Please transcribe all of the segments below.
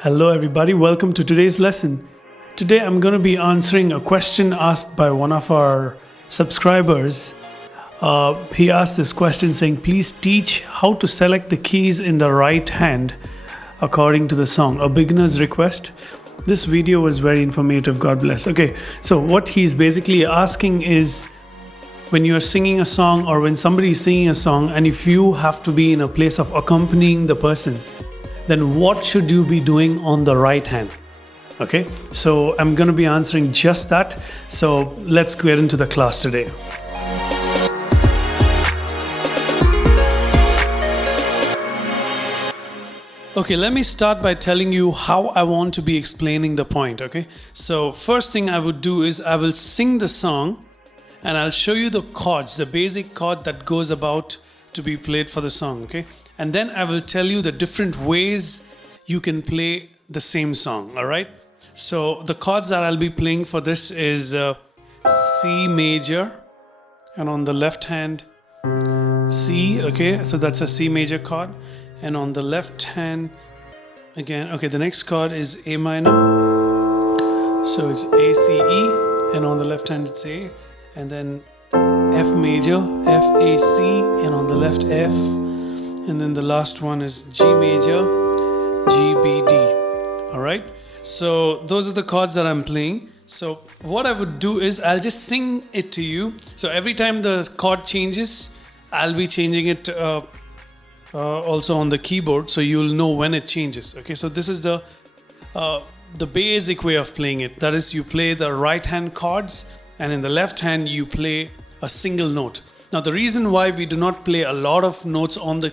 Hello everybody, welcome to today's lesson. Today I'm going to be answering a question asked by one of our subscribers. He asked this question saying, please teach how to select the keys in the right hand according to the song. A beginner's request. This video was very informative, God bless. Okay, so what he's basically asking is, when you're singing a song or when somebody is singing a song and if you have to be in a place of accompanying the person, then what should you be doing on the right hand? Okay, so I'm going to be answering just that. So let's get into the class today. Okay, let me start by telling you how I want to be explaining the point, okay? So first thing I would do is I will sing the song and I'll show you the chords, the basic chord that goes about to be played for the song, okay? And then I will tell you the different ways you can play the same song, all right? So the chords that I'll be playing for this is C major, and on the left hand, C, okay? So that's a C major chord. And on the left hand, again, okay, the next chord is A minor. So it's A, C, E, and on the left hand it's A. And then F major, F, A, C, and on the left F. And then the last one is G major, G, B, D. All right. So those are the chords that I'm playing. So what I would do is I'll just sing it to you. So every time the chord changes, I'll be changing it also on the keyboard, so you'll know when it changes. Okay, so this is the basic way of playing it. That is, you play the right hand chords, and in the left hand you play a single note. Now the reason why we do not play a lot of notes on the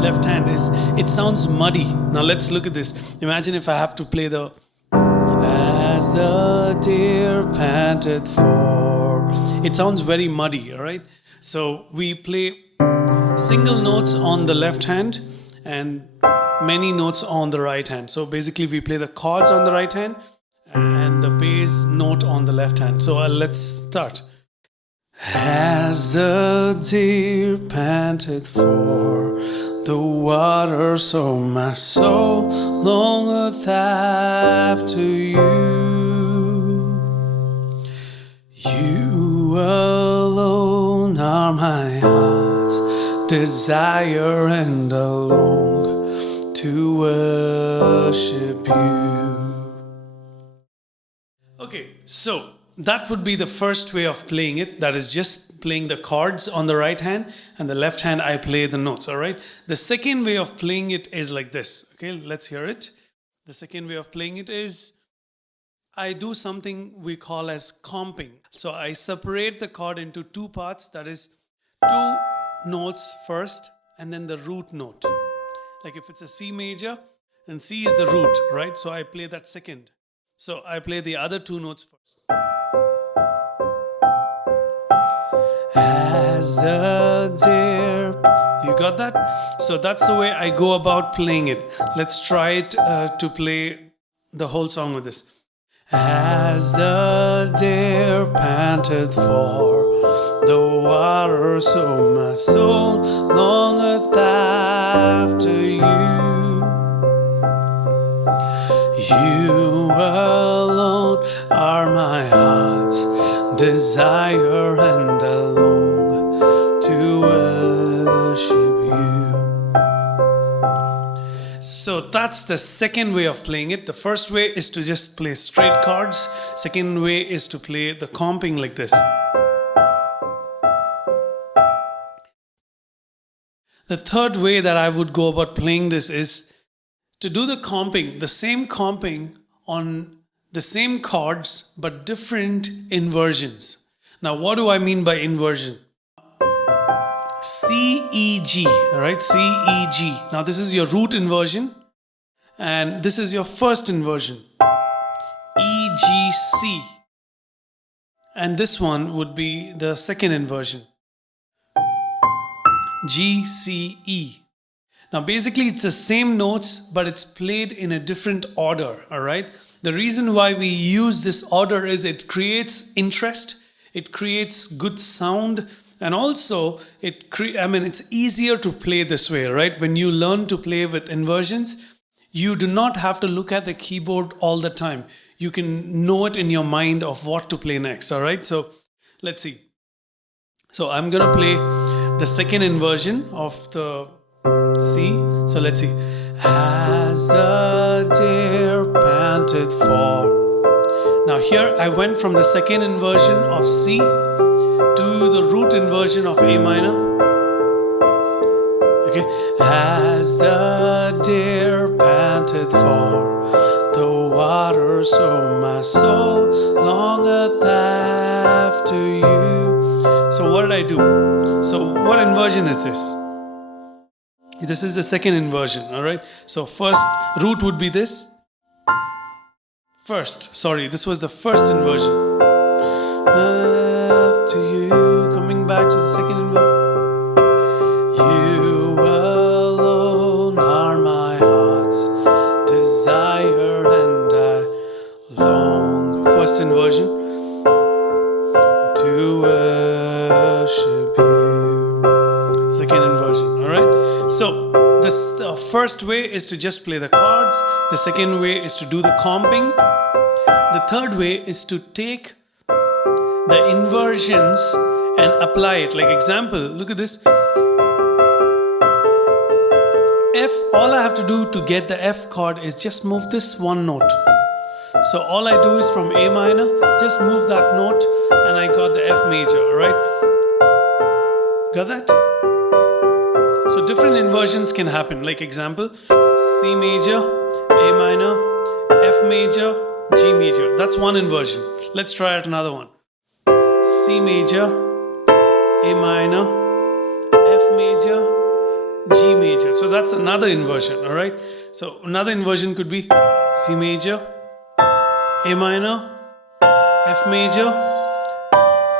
left hand is it sounds muddy. Now let's look at this. Imagine if I have to play the as the deer panted for. It sounds very muddy, all right? So we play single notes on the left hand and many notes on the right hand. So basically we play the chords on the right hand and the bass note on the left hand. So let's start. As the deer panted for the water, so my soul longeth after you. You alone are my heart's desire, and I long to worship you. Okay, so that would be the first way of playing it. That is just playing the chords on the right hand, and the left hand I play the notes, all right? The second way of playing it is like this. Okay, let's hear it. The second way of playing it is I do something we call as comping. So I separate the chord into two parts, that is two notes first and then the root note. Like if it's a C major, and C is the root, right? So I play that second. So I play the other two notes first. As a deer. You got that? So that's the way I go about playing it. Let's try it to play the whole song with this. As the deer panted for the water, so my soul longeth after you. You alone are my heart's desire, and I long to worship you. So that's the second way of playing it. The first way is to just play straight chords. Second way is to play the comping like this. The third way that I would go about playing this is to do the comping, the same comping on the same chords but different inversions. Now what do I mean by inversion? C, E, G, all right? C, E, G. Now this is your root inversion and this is your first inversion. E, G, C. And this one would be the second inversion. G, C, E. Now basically it's the same notes but it's played in a different order, all right? The reason why we use this order is it creates interest, it creates good sound, And also, it's easier to play this way, right? When you learn to play with inversions, you do not have to look at the keyboard all the time. You can know it in your mind of what to play next, all right? So let's see. So I'm gonna play the second inversion of the C. So let's see. As the deer panted for. Now here I went from the second inversion of C to the root inversion of A minor. Okay. As the deer panted for the water, so my soul longeth after you. So what did I do? So what inversion is this? This is the second inversion, alright? So first root would be this. This was the first inversion. After you, coming back to the second inversion. You alone are my heart's desire, and I long. First inversion. To worship you. Second inversion, alright? So this first way is to just play the chords. The second way is to do the comping. The third way is to take the inversions and apply it. Like example, look at this. F, all I have to do to get the F chord is just move this one note. So all I do is from A minor, just move that note and I got the F major, alright? Got that? So different inversions can happen. Like example, C major, A minor, F major, G major. That's one inversion. Let's try out another one. C major, A minor, F major, G major. So that's another inversion, alright? So another inversion could be C major, A minor, F major,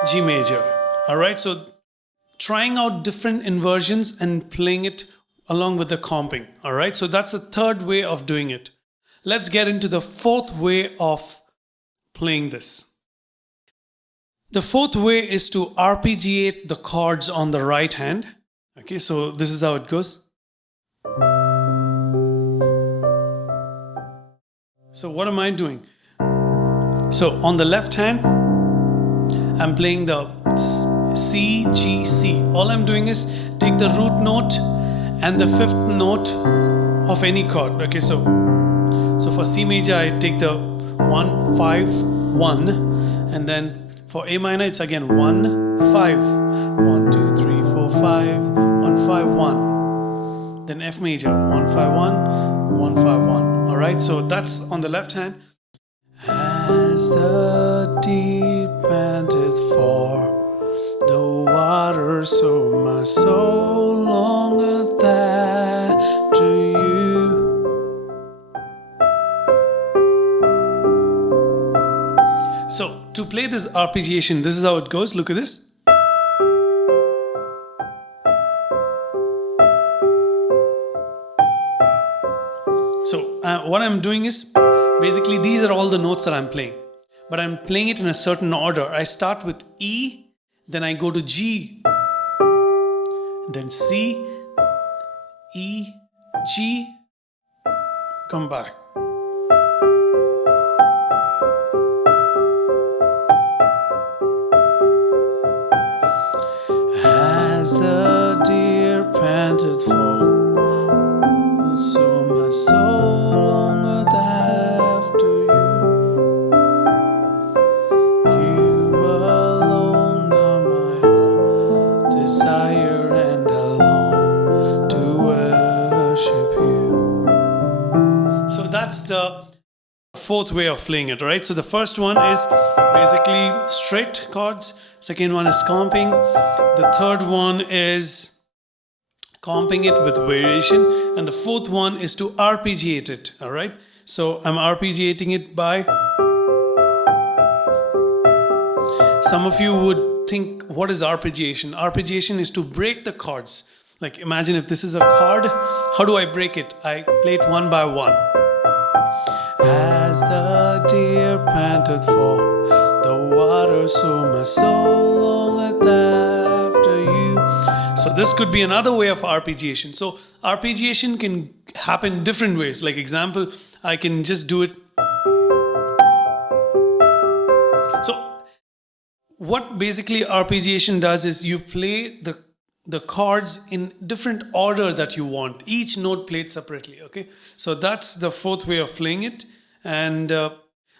G major. Alright, so trying out different inversions and playing it along with the comping. Alright, so that's the third way of doing it. Let's get into the fourth way of playing this. The fourth way is to arpeggiate the chords on the right hand. Okay, so this is how it goes. So what am I doing? So on the left hand, I'm playing the C, G, C. All I'm doing is take the root note and the fifth note of any chord. Okay, so for C major, I take the 1, 5, 1, and then for A minor, it's again 1, 5, 1, 2, 3, 4, 5, 1, 5, 1. Then F major, 1, 5, 1, 1, 5, 1. All right, so that's on the left hand. As the deep panted for the water, so my soul longeth after you. So to play this arpeggiation, this is how it goes. Look at this. So what I'm doing is, basically these are all the notes that I'm playing. But I'm playing it in a certain order. I start with E, then I go to G, then C, E, G, come back. As the deer panted for, so my soul longeth after you. You alone are my heart desire, and I long to worship you. So that's the fourth way of playing it, right? So the first one is basically straight chords. Second one is comping. The third one is comping it with variation. And the fourth one is to arpeggiate it, all right? So I'm arpeggiating it by... Some of you would think, what is arpeggiation? Arpeggiation is to break the chords. Like imagine if this is a chord, how do I break it? I play it one by one. As the deer panted for the water, so my soul longeth after this could be another way of arpeggiation. So arpeggiation can happen different ways. Like example, I can just do it. So what basically arpeggiation does is you play the chords in different order that you want, each note played separately. Okay, so that's the fourth way of playing it. And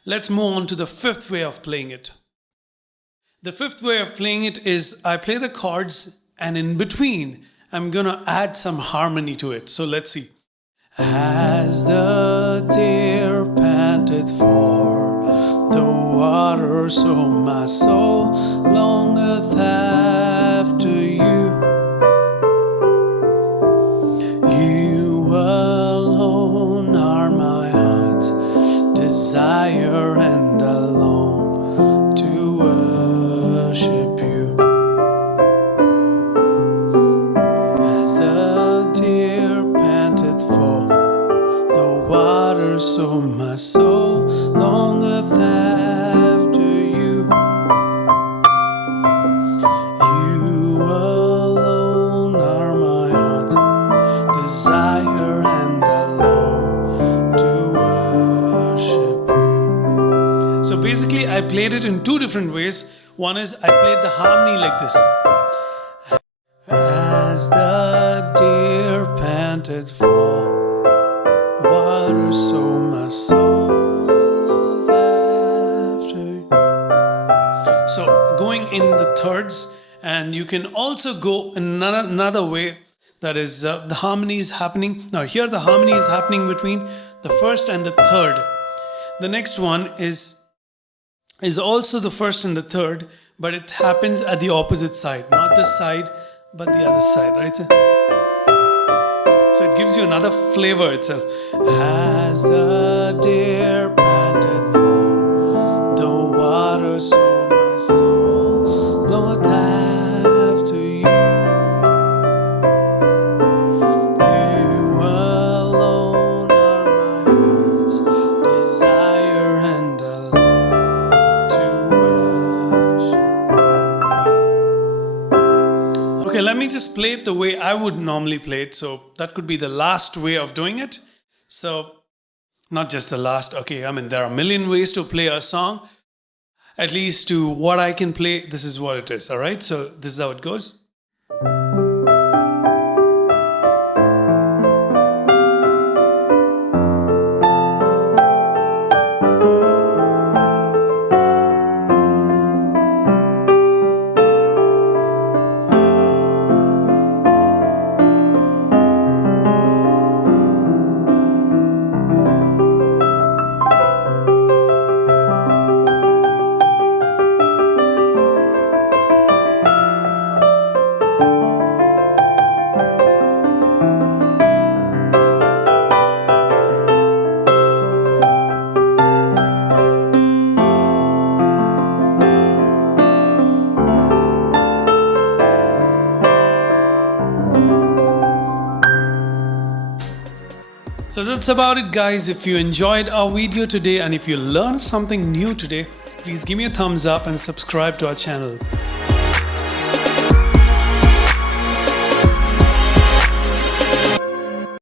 let's move on to the fifth way of playing it. The fifth way of playing it is I play the chords and in between I'm gonna add some harmony to it. So let's see. As the deer panted for the water, so my soul longeth after you. You alone are my heart's desire, and I long to worship you. As the deer panteth for the water, so my soul longeth after you. You alone are my heart's desire, and I long to worship you. So basically I played it in two different ways. One is I played the harmony like this. As the deer panted for water, so my soul after you. So going in the thirds, and you can also go in another way, that is the harmony is happening. Now here the harmony is happening between the first and the third. The next one is also the first and the third, but it happens at the opposite side, not this side but the other side, right? So it gives you another flavor itself. As the deer panted for the water, so my soul longeth after you. You alone are my heart's desire, and I long to worship. Okay, let me just play it the way I would normally play it. So that could be the last way of doing it. So not just the last, okay, I mean there are a million ways to play a song. At least to what I can play, this is what it is, all right? So this is how it goes. So that's about it, guys. If you enjoyed our video today and if you learned something new today, please give me a thumbs up and subscribe to our channel.